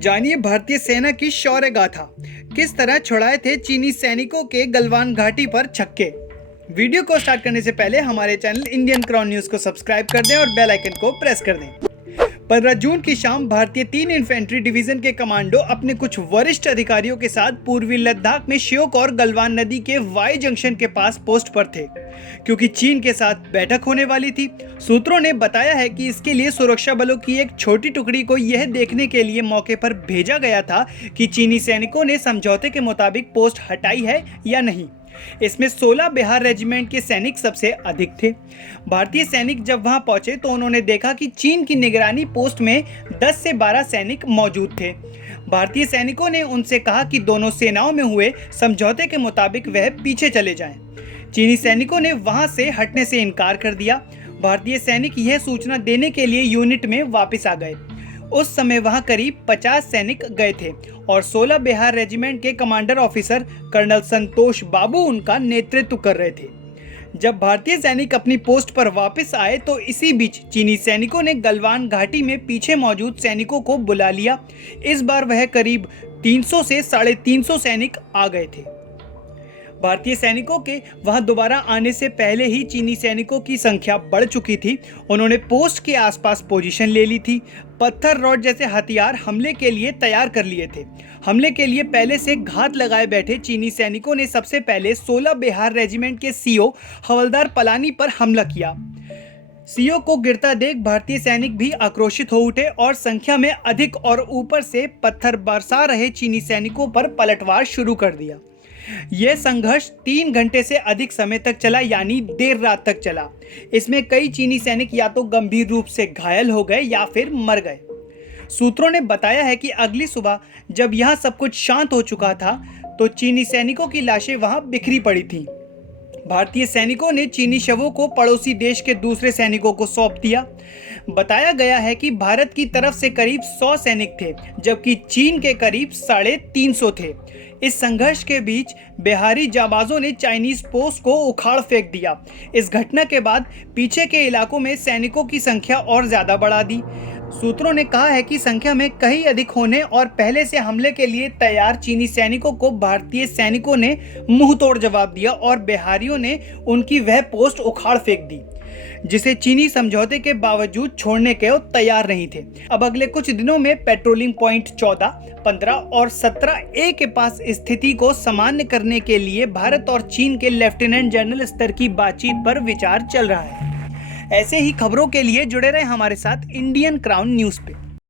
जानिए भारतीय सेना की शौर्य गाथा, किस तरह छुड़ाए थे चीनी सैनिकों के गलवान घाटी पर छक्के। वीडियो को स्टार्ट करने से पहले हमारे चैनल इंडियन क्राउन न्यूज को सब्सक्राइब कर दें और बेल आइकन को प्रेस कर दें। 15 जून की शाम भारतीय 3 इन्फेंट्री डिवीजन के कमांडो अपने कुछ वरिष्ठ अधिकारियों के साथ पूर्वी लद्दाख में श्योक और गलवान नदी के वाई जंक्शन के पास पोस्ट पर थे, क्योंकि चीन के साथ बैठक होने वाली थी। सूत्रों ने बताया है कि इसके लिए सुरक्षा बलों की एक छोटी टुकड़ी को यह देखने के लिए मौके पर भेजा गया था कि चीनी सैनिकों ने समझौते के मुताबिक पोस्ट हटाई है या नहीं। इसमें 16 बिहार रेजिमेंट के सैनिक सबसे अधिक थे। भारतीय सैनिक जब वहां पहुंचे तो उन्होंने देखा कि चीन की निगरानी पोस्ट में 10 से 12 सैनिक मौजूद थे। भारतीय सैनिकों ने उनसे कहा कि दोनों सेनाओं में हुए समझौते के मुताबिक वह पीछे चले जाएं। चीनी सैनिकों ने वहां से हटने से इनकार कर दिया। भारतीय सैनिक यह सूचना देने के लिए यूनिट में वापस आ गए। उस समय वहां करीब 50 सैनिक गए थे और 16 बिहार रेजिमेंट के कमांडर ऑफिसर कर्नल संतोष बाबू उनका नेतृत्व कर रहे थे। जब भारतीय सैनिक अपनी पोस्ट पर वापस आए तो इसी बीच चीनी सैनिकों ने गलवान घाटी में पीछे मौजूद सैनिकों को बुला लिया। इस बार वह करीब 300 से 350 सैनिक आ गए थे। भारतीय सैनिकों के वहां दोबारा आने से पहले ही चीनी सैनिकों की संख्या बढ़ चुकी थी। उन्होंने पोस्ट के आसपास पोजीशन ले ली थी। पत्थर रॉड जैसे हथियार हमले के लिए तैयार कर लिए थे। हमले के लिए पहले से घात लगाए बैठे चीनी सैनिकों ने सबसे पहले 16 बिहार रेजिमेंट के सीओ हवलदार पलानी पर हमला किया। सीओ को गिरता देख भारतीय सैनिक भी आक्रोशित हो उठे और संख्या में अधिक और ऊपर से पत्थर बरसा रहे चीनी सैनिकों पर पलटवार शुरू कर दिया। यह संघर्ष 3 घंटे से अधिक समय तक चला, यानी देर रात तक चला। इसमें कई चीनी सैनिक या तो गंभीर रूप से घायल हो गए या फिर मर गए। सूत्रों ने बताया है कि अगली सुबह जब यहां सब कुछ शांत हो चुका था तो चीनी सैनिकों की लाशें वहां बिखरी पड़ी थीं। भारतीय सैनिकों ने चीनी शवों को पड़ोसी देश के दूसरे सैनिकों को सौंप दिया। बताया गया है कि भारत की तरफ से करीब 100 सैनिक थे, जबकि चीन के करीब 350 थे। इस संघर्ष के बीच बिहारी जाबाजों ने चाइनीज पोस्ट को उखाड़ फेंक दिया। इस घटना के बाद पीछे के इलाकों में सैनिकों की संख्या और ज्यादा बढ़ा दी। सूत्रों ने कहा है कि संख्या में कहीं अधिक होने और पहले से हमले के लिए तैयार चीनी सैनिकों को भारतीय सैनिकों ने मुंह तोड़ जवाब दिया और बिहारियों ने उनकी वह पोस्ट उखाड़ फेंक दी, जिसे चीनी समझौते के बावजूद छोड़ने के तैयार नहीं थे। अब अगले कुछ दिनों में पेट्रोलिंग पॉइंट 14, 15 और 17A के पास स्थिति को सामान्य करने के लिए भारत और चीन के लेफ्टिनेंट जनरल स्तर की बातचीत पर विचार चल रहा है। ऐसे ही खबरों के लिए जुड़े रहे हमारे साथ इंडियन क्राउन न्यूज पे।